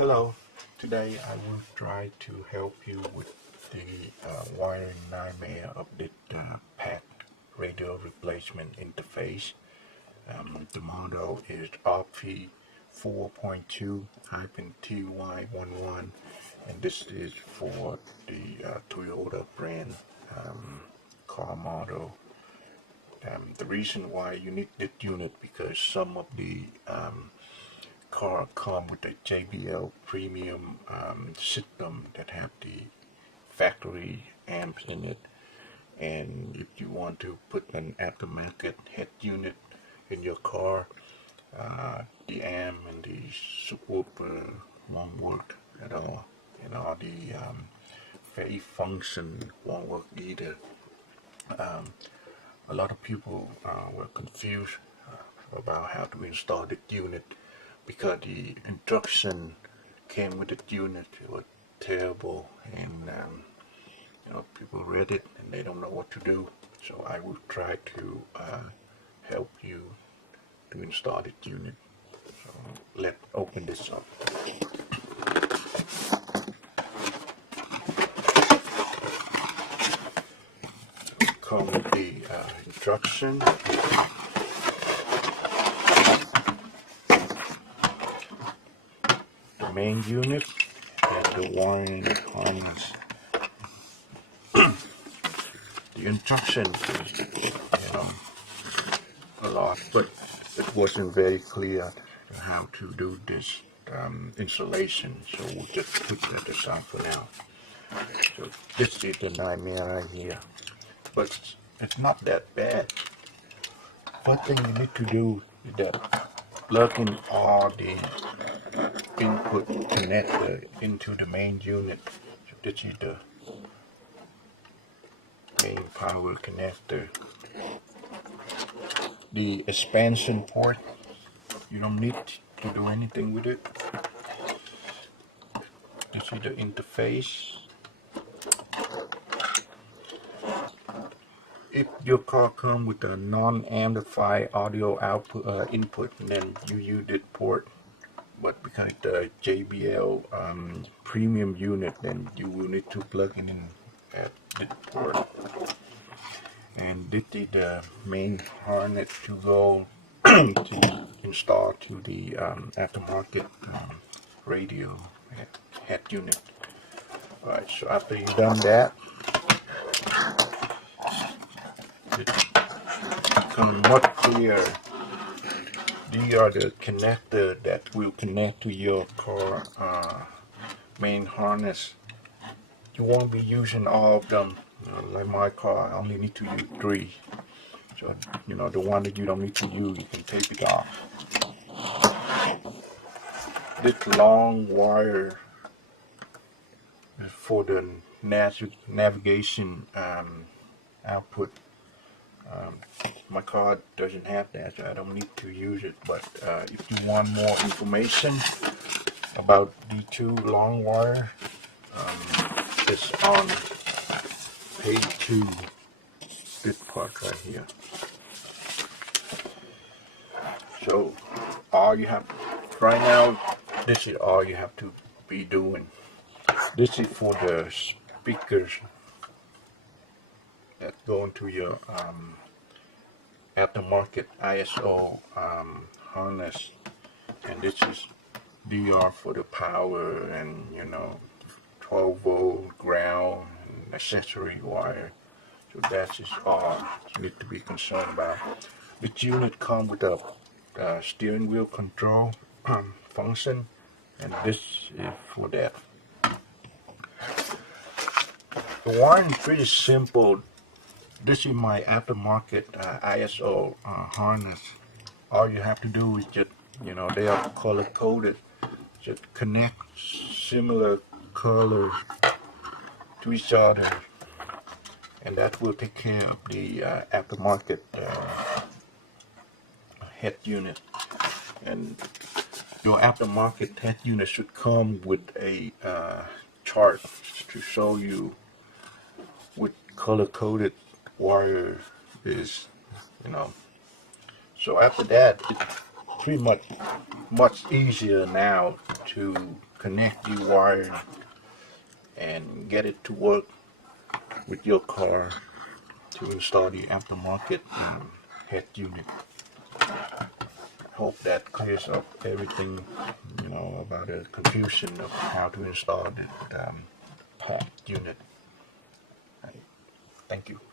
Hello, today I will try to help you with the wiring nightmare of the PAC radio replacement interface. The model is RP4.2-TY11, and this is for the Toyota brand car model. The reason why you need this unit because some of the car come with a JBL premium system that have the factory amps in it, and if you want to put an aftermarket head unit in your car, the amp and the subwoofer won't work at all, and all the phase function won't work either. A lot of people were confused about how to install the unit because the instruction came with the unit. It was terrible, and people read it and they don't know what to do. So I will try to help you to install the unit. So let's open this up. Come with the instruction. The main unit and the wiring harness. The instruction is, a lot, but it wasn't very clear how to do this installation, so we'll just put that aside for now. So this is the nightmare right here, but it's not that bad. First thing you need to do is that plug in all the input connector into the main unit. So this is the main power connector. The expansion port, you don't need to do anything with it. This is the interface. If your car comes with a non-amplified audio output input, then you use this port. But because the JBL premium unit, then you will need to plug it in at this port. And this is the main harness to go to install to the aftermarket radio head unit. Alright, so after you've done that, it becomes much clearer. These are the connector that will connect to your car main harness. You won't be using all of them. Like my car, I only need to use 3. So, the one that you don't need to use, you can take it off. This long wire is for the navigation output. My car doesn't have that, so I don't need to use it. But if you want more information about the 2 long wire, it's on page 2, this part right here. So all you have right now, this is all you have to be doing. This is for the speakers that go into your aftermarket ISO harness, and this is DR for the power and 12-volt ground and accessory wire. So that is all you need to be concerned about. This unit comes with a steering wheel control function, and this is for that. The wiring is pretty simple. This is my aftermarket ISO harness. All you have to do is just, they are color coded. Just connect similar colors to each other, and that will take care of the aftermarket head unit. And your aftermarket head unit should come with a chart to show you what color coded wire is, So after that, it's pretty much easier now to connect the wire and get it to work with your car to install the aftermarket head unit. Hope that clears up everything, about the confusion of how to install the PAC unit. Thank you.